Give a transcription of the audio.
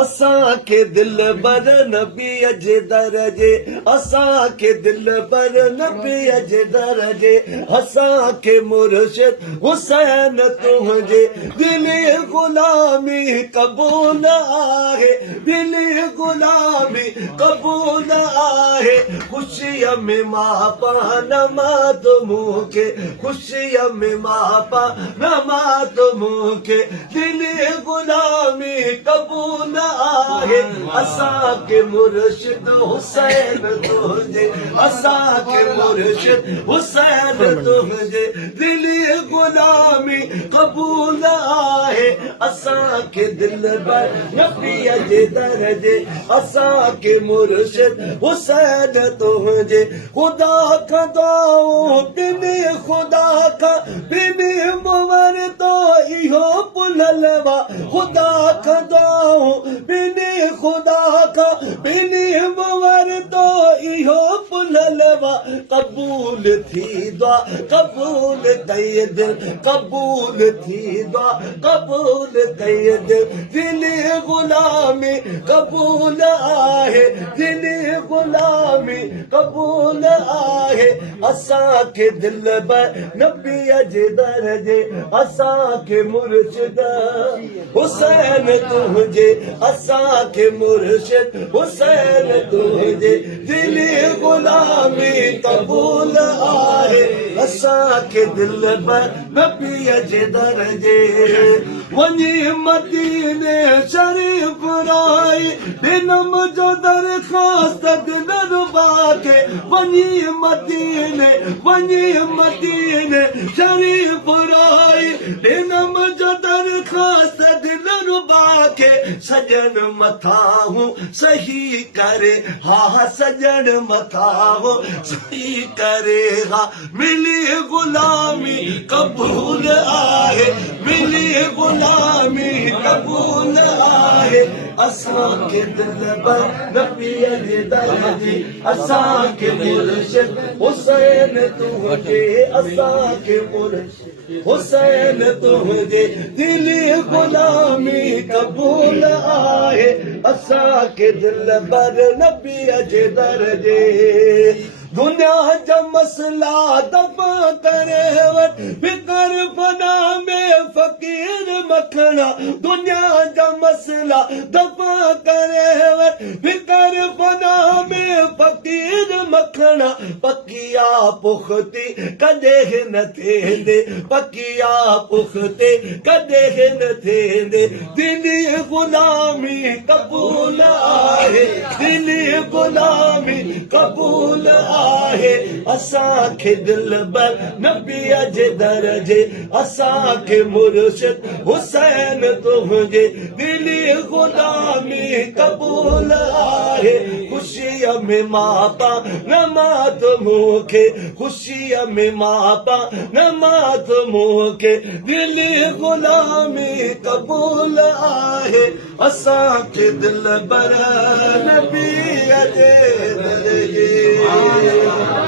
असां के दिल बर नबी जे दरजे असां के दिल बर नबी जे दरजे असां के मुर्शिद हुसैन तुझे दिली गुलामी कबूल आहे दिली गुलामी कबूल आहे खुशिया में मापा नमाज मुखे खुशिया में मापा नमाज मुखे दिली गुलामी कबूल आहे असां के मुर्शिद हुसैन तुझे असां के मुर्शिद हुसैन तुझे दिली गुलामी कबूल आहे असां के दिल बर नबी जे दरजे असां के मुर्शिद हुसैन तुझे खुदा का दुआ बिन खुदा का बिन मुवर तो इहो पुललवा खुदा का दुआ बिन खुदा का बिन मुवर तो इहो पुललवा कबूल थी दुआ कबूल कई दिल कबूल थी दुआ कबूल कई दिल दिली गुलामी कबूल आहे दिली गुलामी कबूल आहे असां के दिल बर नबी जे दरजे असां के मुर्शिद हुसैन तुझे असां के मुर्शिद हुसैन तुझे दिली गुलामी कबूल आहे असां के दिल बर नबी जे दरजे वञी मदीने शरीफ राई बिनम जो दरखास्त दिल रुबा के वञी मदीने शरीफ राई बिनम जो दरखास्त दिल रुबा के सजन मथा हूँ सही करे हा सजन मथा हूँ सही करे हा मिली गुलामी कबूल आहे मिली गुलामी कबूल आहे असां के दिल बर नबी जे दरजे असां के मुर्शिद हुसैन तुझे असां के मुर्शिद हुसैन तुझे दिली गुलामी कबूल आहे असां के दिल बर नबी जे दरजे दुनिया जा मसला दफ़ा करे वट फिकर फना में फकीर मखना दुनिया जा मसला दफ़ा करे वट फिकर फना में फकीर मखना पकिया पुख्ती कदे न थेंदे पकिया पुख्ती कदे न थेंदे दिली गुलामी कबूल आहे दिली गुलामी कबूल आहे असां के दिल बर नबी जे दरजे असां के मुर्शिद हुसैन तुझे दिली गुलामी कबूल आहे खुशिया में मापा नमाज मुखे खुशिया में मापा नमाज मुखे दिली गुलामी कबूल आहे असां के दिल बर नबी जे दरजे